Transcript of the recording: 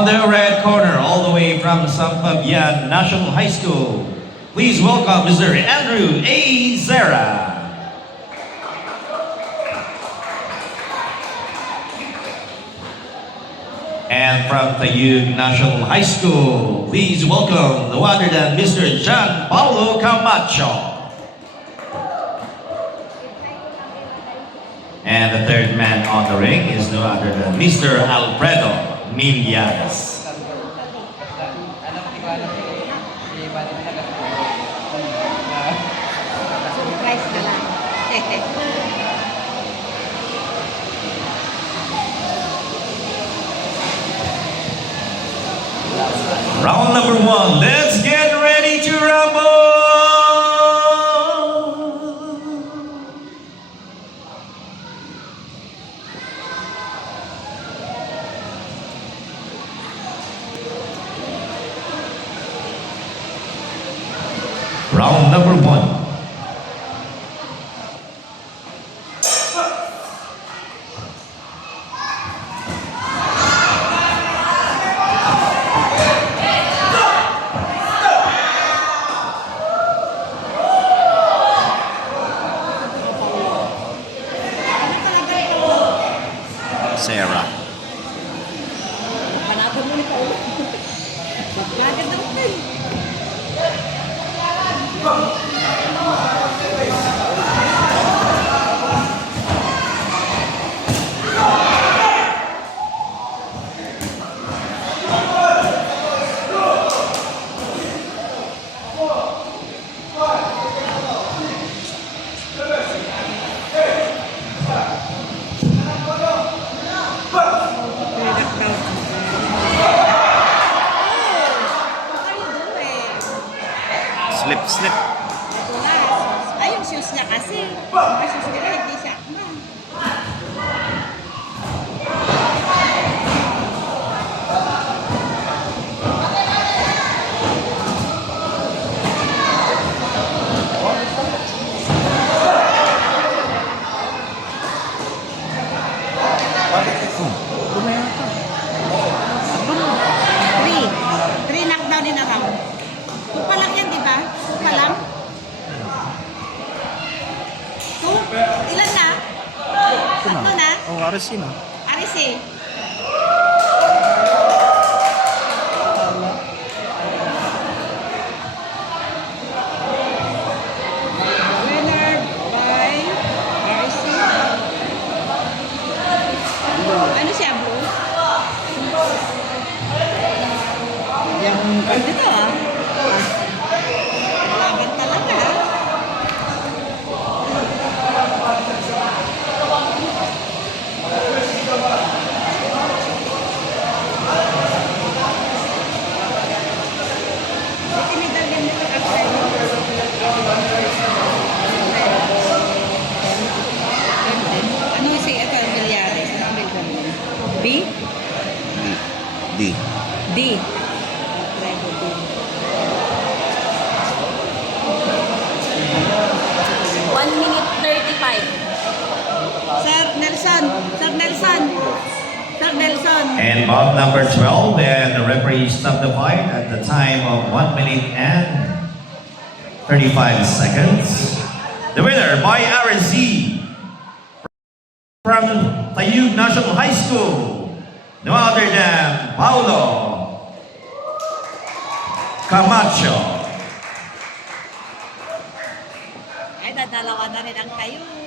On the red corner, all the way from San Fabian National High School, please welcome Mr. Andrew A. Zera. And from Tayug National High School, please welcome the one other than Mr. John Paulo Camacho. And the third man on the ring is no other than Mr. Alfredo Miliares. Round number one, let's get ready to rumble! Round number one. Sarah. Panatag mo nito. Magaganda ko tayo. Slip. Ay, yung shoes niya kasi. Yung shoes nila, hindi siya. Three knockdown in a round. Two pa lang yan, di ba? Two pa lang? Two? Ilan na? Tatlo na? Oh, RC na. RC. Winner by RC. Ano siya, bro? Yung dito ah. Laban talaga. Tinidalyan nito kasi. Ano si ito ang Miliares? B? D. D. 1:35. Sir Nelson. And bout number 12, and the referee stopped the fight at the time of 1 minute and 35 seconds. The winner by RC from Tayug National High School, no other than Paulo Camacho. Ay, dadalawa na rin ang tayo.